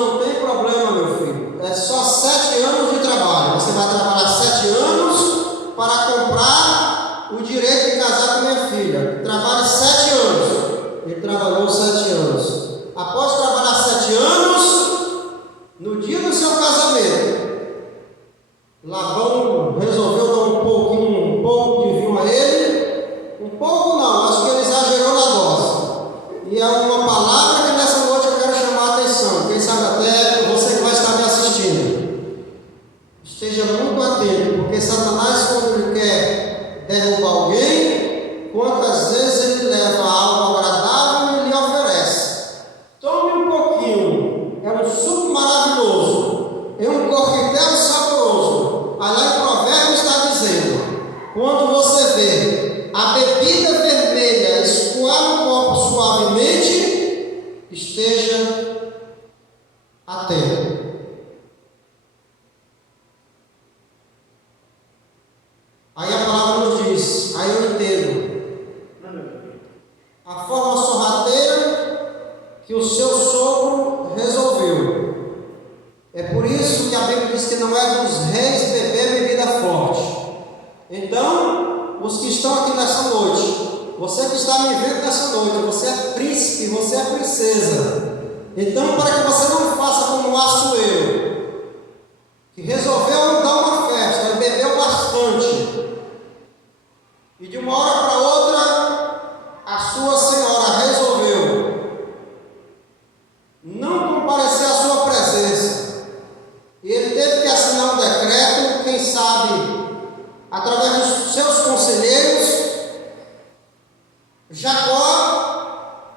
não tem problema, meu filho. É só 7 anos de trabalho. Você vai trabalhar 7 anos para comprar o direito de casar com minha filha. Trabalhe 7 anos. Ele trabalhou 7 anos. Após trabalhar 7 anos, no dia do seu casamento, Labão resolveu dar um pouco de vinho a ele. Um pouco não, acho que ele exagerou na dose. E é uma palavra que nessa noite eu quero chamar a atenção. Quem sabe até você que vai estar me assistindo. Esteja muito atento, porque Satanás, quando ele quer derrubar alguém, quantas vezes ele leva algo agradável e lhe oferece. Tome um pouquinho, é um suco maravilhoso, é um coquetel saboroso. Aí lá em Provérbios está dizendo, quando você vê a bebida vermelha escoar no copo suavemente, esteja atento. Aí a palavra nos diz, aí eu entendo, a forma sorrateira que o seu sogro resolveu. É por isso que a Bíblia diz que não é dos reis beber bebida forte. Então, os que estão aqui nessa noite, você que está me vendo nessa noite, você é príncipe, você é princesa. Então, para que você não faça como o Assuero, que resolveu dar uma festa, ele bebeu bastante, e de uma hora para outra, a sua senhora resolveu não comparecer à sua presença, e ele teve que assinar um decreto, quem sabe, através dos seus conselheiros. Jacó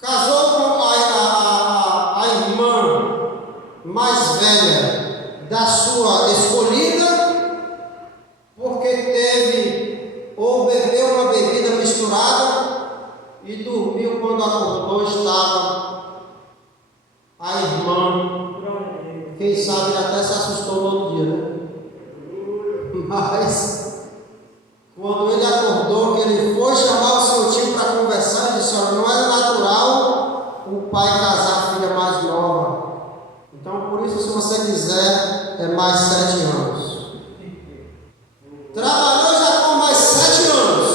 casou com a irmã mais velha da sua escolhida, porque teve ou bebeu uma bebida misturada e dormiu quando acordou, estava a irmã. Quem sabe até se assustou no outro dia, né? Mas quando ele acordou, que ele foi chamar o seu tio para conversar, ele disse: olha, não era natural o pai casar a filha mais nova. Então, por isso, se você quiser, é mais 7 anos. Trabalhou Jacó mais 7 anos.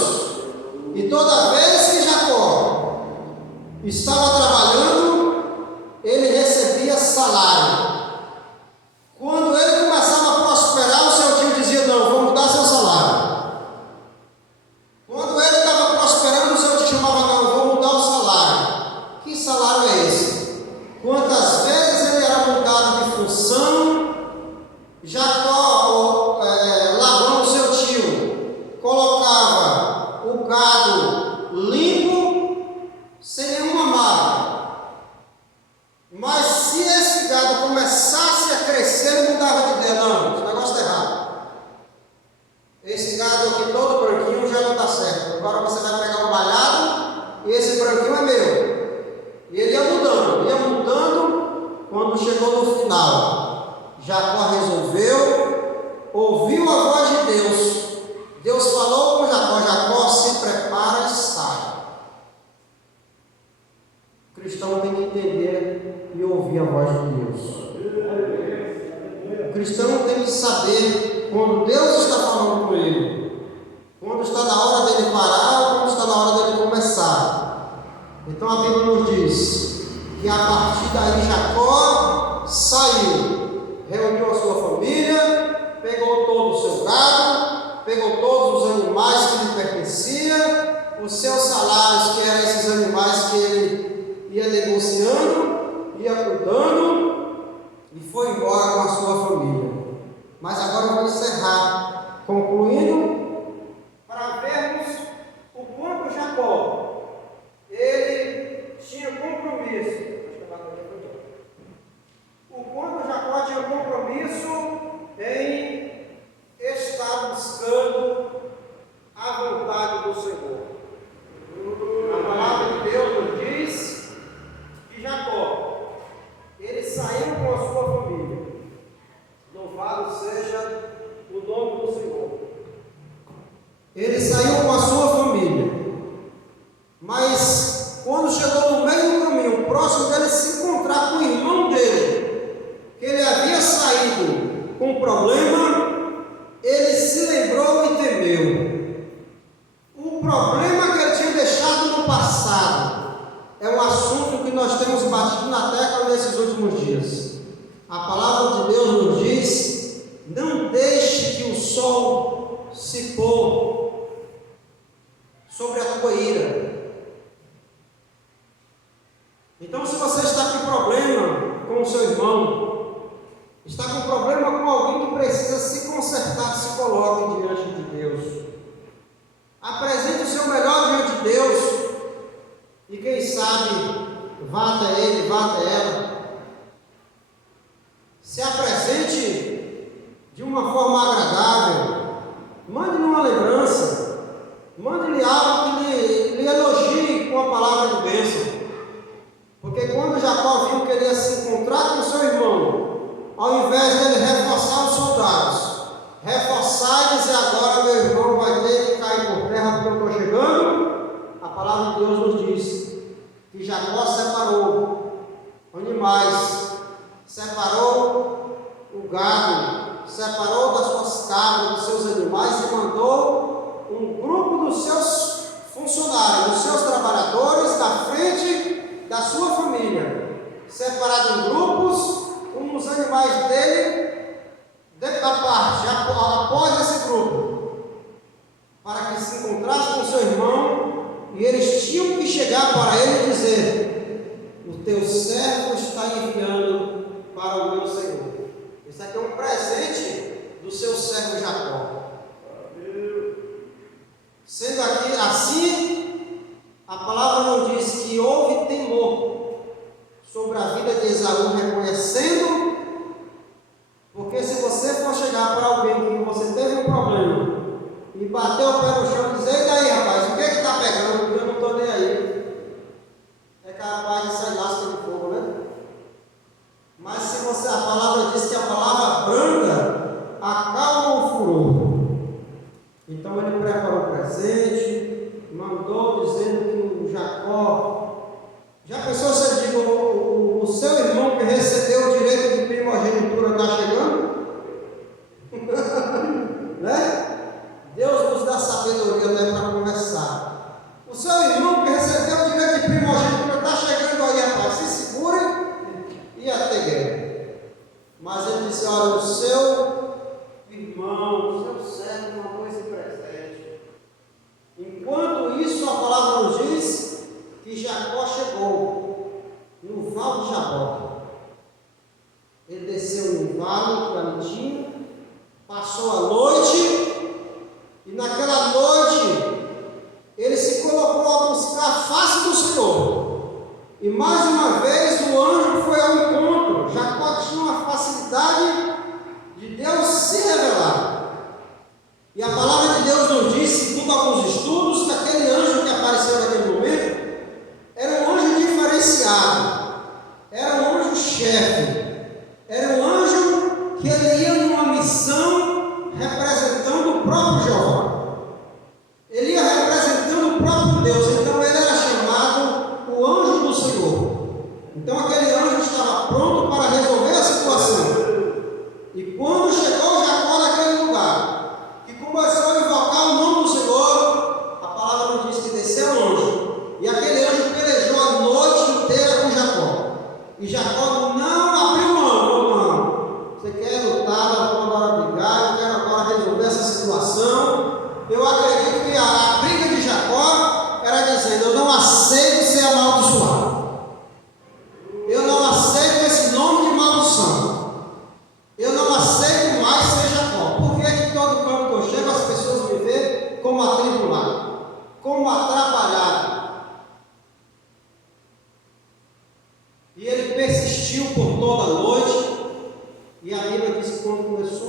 E toda vez que Jacó estava trabalhando, ele recebia salário. Quando ele começava a prosperar, o seu tio dizia: não, vamos dar seu salário. Quando ele estava prosperando, o seu tio chamava: não, vamos dar o salário. Que salário é esse? Quantas vezes ele era mudado de função, Jacó, Labão, seu tio, colocava o gado limpo, sem nenhuma marca. Mas se esse gado começasse a crescer, ele mudava de ideia. Não, esse negócio está errado. Esse gado aqui todo branquinho já não está certo. Agora você vai pegar um malhado e esse branquinho é meu. E ele ia mudando, quando chegou no final, Jacó resolveu, ouviu a voz de Deus. Deus falou com Jacó: Jacó, se prepara e sai. O cristão tem que entender e ouvir a voz de Deus. O cristão tem que saber quando Deus está falando com ele, quando está na hora dele parar ou quando está na hora dele começar. Então a Bíblia nos diz que a partir daí Jacó saiu, reuniu a sua família, pegou todo o seu gado, pegou todos os animais que lhe pertenciam, os seus salários, que eram esses animais que ele ia negociando, ia cuidando, e foi embora com a sua família. Mas agora eu vou encerrar, concluindo, para vermos o quanto Jacó, ele tinha compromisso. O quanto Jacó tinha compromisso em estar buscando a vontade do Senhor. A palavra de Deus nos diz que Jacó, ele saiu com a sua família. Louvado seja o nome do Senhor. Ele saiu com a sua família, mas quando chegou no meio do caminho, próximo dele se encontrar com o irmão dele, problema, ele se lembrou e temeu. O problema que ele tinha deixado no passado é um assunto que nós temos batido na tecla nesses últimos dias. A palavra de Deus nos diz: não deixe que o sol se pôr sobre a tua ira. Então, se você está com problema com o seu irmão, está com problema com alguém que precisa se consertar, se coloque diante de Deus. Apresente o seu melhor diante de Deus. E quem sabe, vá até ele, vá até ela. Se apresente de uma forma agradável. Mande-lhe uma lembrança. Mande-lhe algo que lhe elogie com a palavra de bênção. Porque quando Jacó viu que ele ia se encontrar com o seu irmão, ao invés de ele reforçar os soldados, reforçar e dizer: agora meu irmão vai ter que cair por terra porque eu estou chegando, a palavra de Deus nos diz que Jacó separou animais, separou o gado, separou das suas cabras, dos seus animais e mandou um grupo dos seus funcionários, dos seus trabalhadores na frente da sua família, separado em grupos, com os animais dele da parte, após esse grupo, para que se encontrasse com o seu irmão, e eles tinham que chegar para ele e dizer: o teu servo está enviando para o meu Senhor. Isso aqui é um presente do seu servo Jacó. Sendo aqui assim, a palavra nos diz que houve temor sobre a vida de Esaú, reconhecendo, porque se você for chegar para alguém que você teve um problema e bater o pé no chão e dizer: e daí, rapaz, o que está pegando? Porque eu não estou nem aí. É capaz de sair lasca de fogo, né? Mas se você, a palavra diz que a palavra branda acalma o furor. Então ele preparou o presente, mandou dizendo que o Jacó, já pensou se ele diz: o seu irmão que recebeu o direito de primogenitura está chegando? Né? Deus nos dá sabedoria, né, para conversar. O seu irmão que recebeu o direito de primogenitura está chegando aí, rapaz, se segure e até guerra. Mas ele disse: olha, o seu irmão, o seu servo mandou esse presente. Enquanto isso, a palavra nos diz que Jacó chegou no Vale de Jaboque. Ele desceu no vale planetinho, passou a noite, e naquela noite ele se colocou a buscar a face do Senhor. E mais uma vez o anjo foi ao encontro. Jacó tinha uma facilidade de Deus se revelar. E a palavra de Deus nos diz, segundo alguns estudos, que aquele anjo que apareceu naquele momento era um anjo diferenciado, era um anjo chefe, era um anjo que ele ia numa missão representando o próprio Jeová. Ele ia representando o próprio Deus, então ele era chamado o anjo do Senhor. Então aquele anjo estava pronto para resolver a situação. E quando chegou Jacó naquele lugar, que começou a invocar o nome do Senhor, a palavra nos diz que desceu o anjo. E aquele anjo pelejou a noite inteira com Jacó. E Jacó não abriu mão, não. Você quer lutar, eu vou agora brigar, eu quero agora resolver essa situação. Eu acredito que a briga de Jacó era dizendo: eu não aceito ser amaldiçoado. Eu não aceito esse nome de maldição. Eu não aceito mais ser Jacó. Por que de todo canto que eu chego as pessoas me veem como atribulado, como atrapalhado? E ele persistiu por toda a noite. E a Bíblia diz que quando começou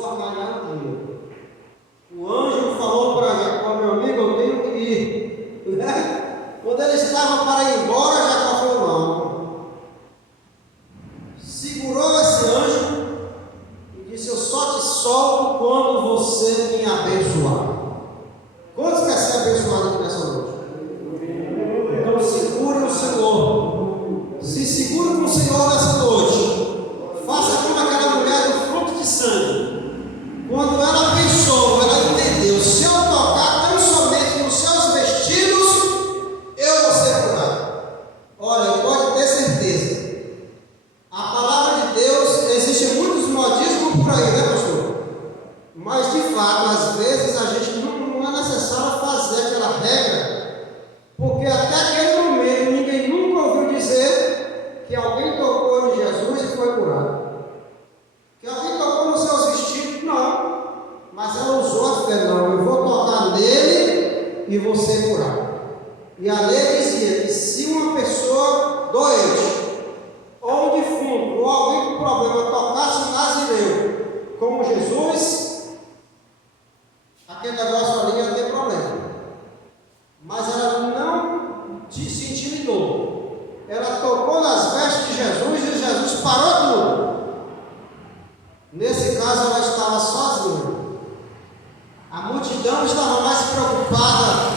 multidão estava mais preocupada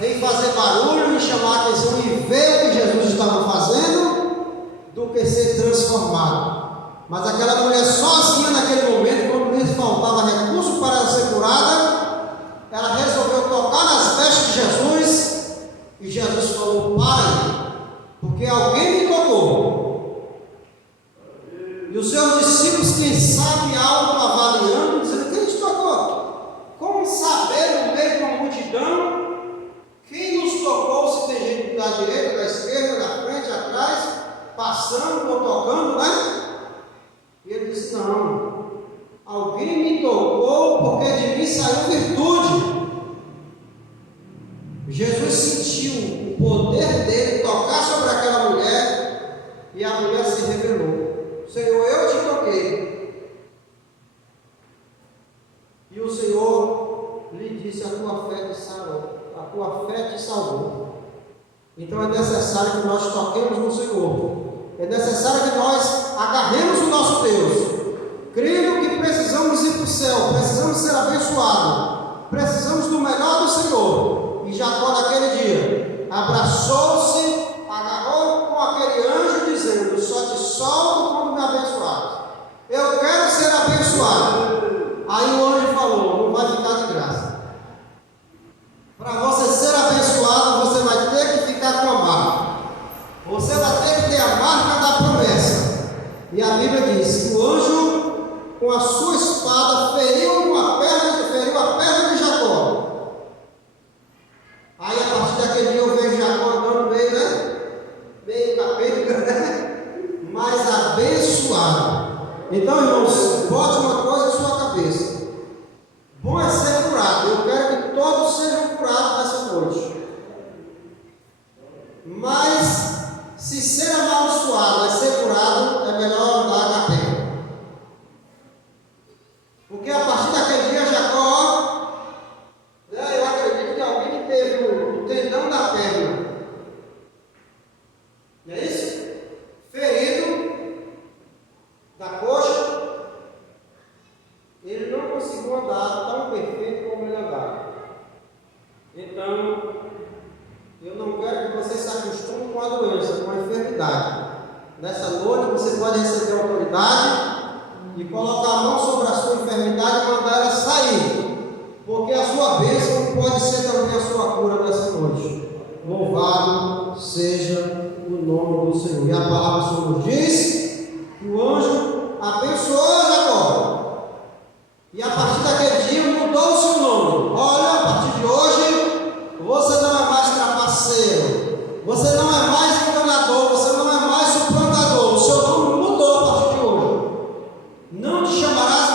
em fazer barulho, em chamar a atenção e ver o que Jesus estava fazendo, do que ser transformado. Mas aquela mulher sozinha naquele momento, quando lhe faltava recurso para ela ser curada, ela resolveu tocar nas vestes de Jesus, e Jesus falou: para aí, porque alguém me tocou. E os seus discípulos, quem sabe, autoavaliando, dizendo: quem te tocou? Como saber no meio de uma multidão quem nos tocou, se tem gente da direita, da esquerda, da frente, atrás, passando ou tocando, né? E ele disse: não, alguém me tocou porque de mim saiu virtude. Jesus sentiu o poder dele tocar sobre aquela mulher, e a mulher se revelou: Senhor, eu te toquei. E o Senhor lhe disse: a tua fé te salvou. A tua fé te salvou. Então é necessário que nós toquemos no Senhor. É necessário que nós agarremos o nosso Deus, crendo que precisamos ir para o céu, precisamos ser abençoados, precisamos do melhor do Senhor. E Jacó, naquele dia, abraçou-se, agarrou com aquele anjo, dizendo: só te solto quando me abençoares. Eu quero ser abençoado. Aí o anjo falou: não vai ficar de graça. Para você ser abençoado, você vai ter que ficar com a marca. Você vai ter que ter a marca da promessa. E a Bíblia diz que o anjo, com a sua espada, feriu a perna de Jacó. Aí, a partir daquele dia, eu vejo Jacó andando meio, né? Meio capenga, né? Mas abençoado. Então, irmãos, bote uma coisa em sua cabeça: bom é ser curado. Eu quero que todos sejam curados nessa noite. Mas, se ser amaldiçoado é ser curado, é melhor andar na perna. Porque a partir daquele dia, Jacó, eu acredito que alguém que teve o tendão da perna, não é isso? Ferido da coxa, ele não conseguiu andar tão perfeito como ele andava. Então, eu não quero que você se acostume com a doença, com a enfermidade. Nessa noite você pode receber autoridade e colocar a mão sobre a sua enfermidade e mandar ela sair, porque a sua bênção pode ser também a sua cura nessa noite. Louvado seja o nome do Senhor. E a palavra do Senhor diz que o anjo abençoou Jacó, e a partir daquele dia mudou o seu nome. Olha, a partir de hoje você não é mais trapaceiro, você não é mais enganador, você não é mais suplantador. O seu nome mudou a partir de hoje. Não te chamarás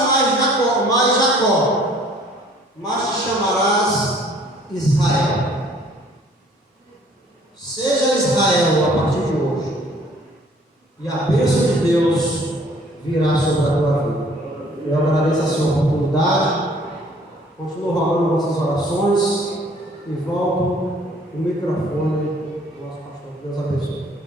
mais Jacó, mas te chamarás Israel. Seja Israel a partir de hoje, e a bênção de Deus virá sobre a tua vida. Eu agradeço a sua oportunidade, continuo rolando vossas orações e volto o microfone do nosso pastor. Deus abençoe.